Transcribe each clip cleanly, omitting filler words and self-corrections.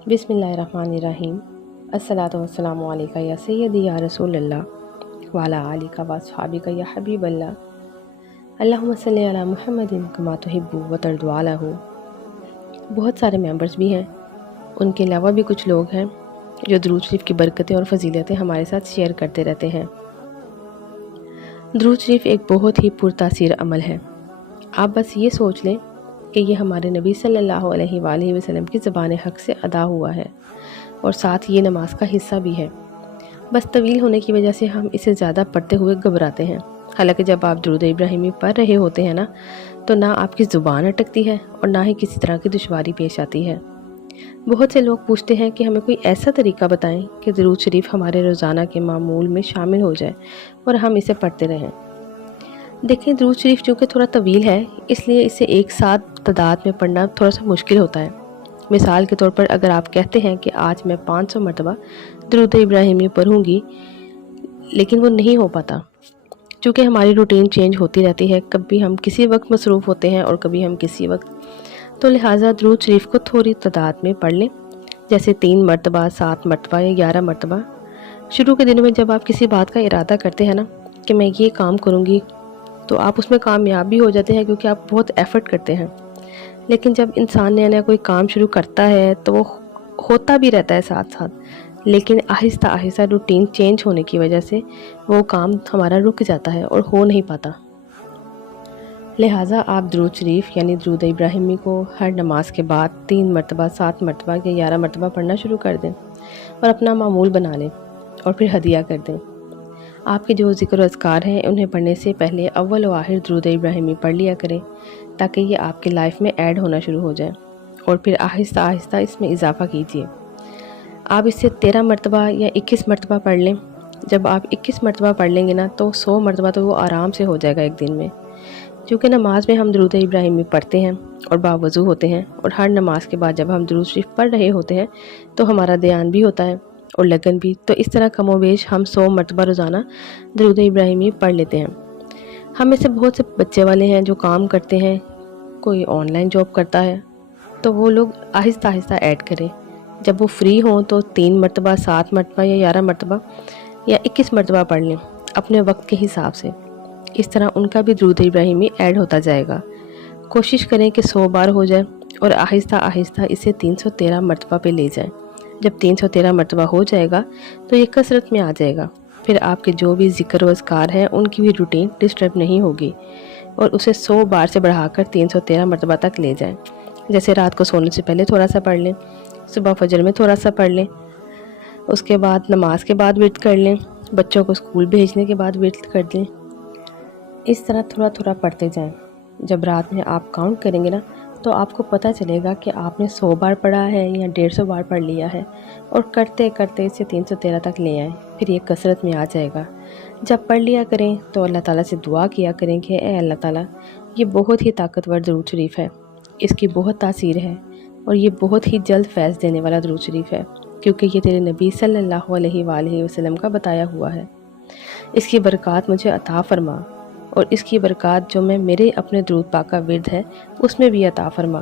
बिस्मिल्लाहिर्रहमानिर्रहीम। अस्सलातु वस्सलामु अलैका या सय्यदी या रसूल अल्लाह वाला आलिका व अस्हाबिका या हबीब अल्लाह। अल्लाहुम्मा सल्लि अला मुहम्मदिन कमा तुहिब्बु व तरदु अलहु। बहुत सारे मेंबर्स भी हैं, उनके अलावा भी कुछ लोग हैं जो दुरूद शरीफ की बरकतें और फजीलतें हमारे साथ शेयर करते रहते हैं। दुरूद शरीफ एक बहुत ही पुरतासीर अमल है। आप बस ये सोच लें कि ये हमारे नबी सल्लल्लाहु अलैहि वसल्लम की ज़बान हक़ से अदा हुआ है और साथ ये नमाज का हिस्सा भी है। बस तवील होने की वजह से हम इसे ज़्यादा पढ़ते हुए घबराते हैं। हालांकि जब आप दुरूद इब्राहिमी पढ़ रहे होते हैं तो ना आपकी ज़ुबान अटकती है और ना ही किसी तरह की दुश्वारी पेश आती है। बहुत से लोग पूछते हैं कि हमें कोई ऐसा तरीका बताएं कि दुरूद शरीफ हमारे रोज़ाना के मामूल में शामिल हो जाए और हम इसे पढ़ते रहें। देखें, दुरूद शरीफ चूँकि थोड़ा तवील है, इसलिए इसे एक साथ तादाद में पढ़ना थोड़ा सा मुश्किल होता है। मिसाल के तौर पर अगर आप कहते हैं कि आज मैं 500 मरतबा दुरूद इब्राहिमी पढ़ूँगी, लेकिन वो नहीं हो पाता क्योंकि हमारी रूटीन चेंज होती रहती है। कभी हम किसी वक्त मसरूफ़ होते हैं और कभी हम किसी वक्त, तो लिहाजा दुरूद शरीफ को थोड़ी तादाद में पढ़ लें, जैसे 3 मरतबा, 7 मरतबा या 11 मरतबा। शुरू के दिनों में जब आप किसी बात का इरादा करते हैं कि मैं ये काम करूँगी, तो आप उसमें कामयाब भी हो जाते हैं क्योंकि आप बहुत एफ़र्ट करते हैं। लेकिन जब इंसान नया नया कोई काम शुरू करता है तो वो होता भी रहता है साथ साथ, लेकिन आहिस्ता आहिस्ता रूटीन चेंज होने की वजह से वो काम हमारा रुक जाता है और हो नहीं पाता। लिहाजा आप दुरूद शरीफ यानी दुरूद इब्राहिमी को हर नमाज के बाद 3 मरतबा, 7 मरतबा या 11 मरतबा पढ़ना शुरू कर दें और अपना मामूल बना लें और फिर हदिया कर दें। आपके जो ज़िक्र अज़कार हैं उन्हें पढ़ने से पहले अव्वल व आखिर दुरूद इब्राहिमी पढ़ लिया करें ताकि ये आपकी लाइफ में ऐड होना शुरू हो जाए और फिर आहिस्ता आहिस्ता इसमें इजाफ़ा कीजिए। आप इससे 13 मरतबा या 21 मरतबा पढ़ लें। जब आप 21 मरतबा पढ़ लेंगे तो 100 मरतबा तो वो आराम से हो जाएगा एक दिन में। क्योंकि नमाज में हम दुरूद इब्राहिमी पढ़ते हैं और बावज़ू होते हैं, और हर नमाज के बाद जब हम दुरूद शरीफ पढ़ रहे होते हैं तो हमारा ध्यान भी होता है और लगन भी। तो इस तरह कमोबेश हम 100 मरतबा रोज़ाना दुरूद इब्राहिमी पढ़ लेते हैं। हम में से बहुत से बच्चे वाले हैं जो काम करते हैं, कोई ऑनलाइन जॉब करता है, तो वो लोग आहिस्ता आहिस्ता ऐड करें। जब वो फ्री हों तो 3 मरतबा, 7 मरतबा या 11 मरतबा या 21 मरतबा पढ़ लें अपने वक्त के हिसाब से। इस तरह उनका भी दुरूद इब्राहिमी ऐड होता जाएगा। कोशिश करें कि 100 बार हो जाए और आहिस्ता आहिस्ता इसे 313 मरतबा पे ले जाएं। जब 313 मरतबा हो जाएगा तो ये कसरत में आ जाएगा। फिर आपके जो भी ज़िक्र व अज़कार हैं उनकी भी रूटीन डिस्टर्ब नहीं होगी और उसे 100 बार से बढ़ाकर 313 मरतबा तक ले जाएं। जैसे रात को सोने से पहले थोड़ा सा पढ़ लें, सुबह फजर में थोड़ा सा पढ़ लें, उसके बाद नमाज के बाद विर्द कर लें, बच्चों को स्कूल भेजने के बाद विर्द कर लें। इस तरह थोड़ा थोड़ा पढ़ते जाएं। जब रात में आप काउंट करेंगे तो आपको पता चलेगा कि आपने 100 बार पढ़ा है या 150 बार पढ़ लिया है, और करते करते इसे 313 तक ले आएँ। फिर ये कसरत में आ जाएगा। जब पढ़ लिया करें तो अल्लाह ताला से दुआ किया करें कि ए अल्लाह ताला, ये बहुत ही ताकतवर दुरूद शरीफ है, इसकी बहुत तासीर है और ये बहुत ही जल्द फैज़ देने वाला दुरूद शरीफ है, क्योंकि ये तेरे नबी सल्लल्लाहु अलैहि वसल्लम का बताया हुआ है। इसकी बरक़ात मुझे अता फ़रमा और इसकी बरक़ात जो मैं मेरे अपने दुरूद पाक का विर्द है उसमें भी अता फ़रमा।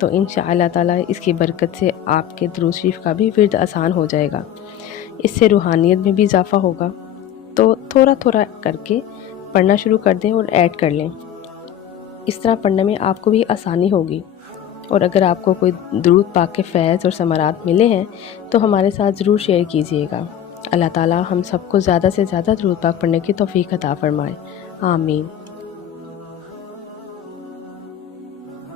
तो इंशाअल्लाह ताला इसकी बरकत से आपके दुरूद शरीफ का भी विर्द आसान हो जाएगा। इससे रूहानियत में भी इजाफ़ा होगा। तो थोड़ा थोड़ा करके पढ़ना शुरू कर दें और ऐड कर लें। इस तरह पढ़ने में आपको भी आसानी होगी। और अगर आपको कोई दुरूद पाक के फैज़ और समरात मिले हैं तो हमारे साथ ज़रूर शेयर कीजिएगा। अल्लाह ताला हम सबको ज़्यादा से ज़्यादा दुरूद पाक पढ़ने की तौफ़ीक अता फ़रमाए। आमीन।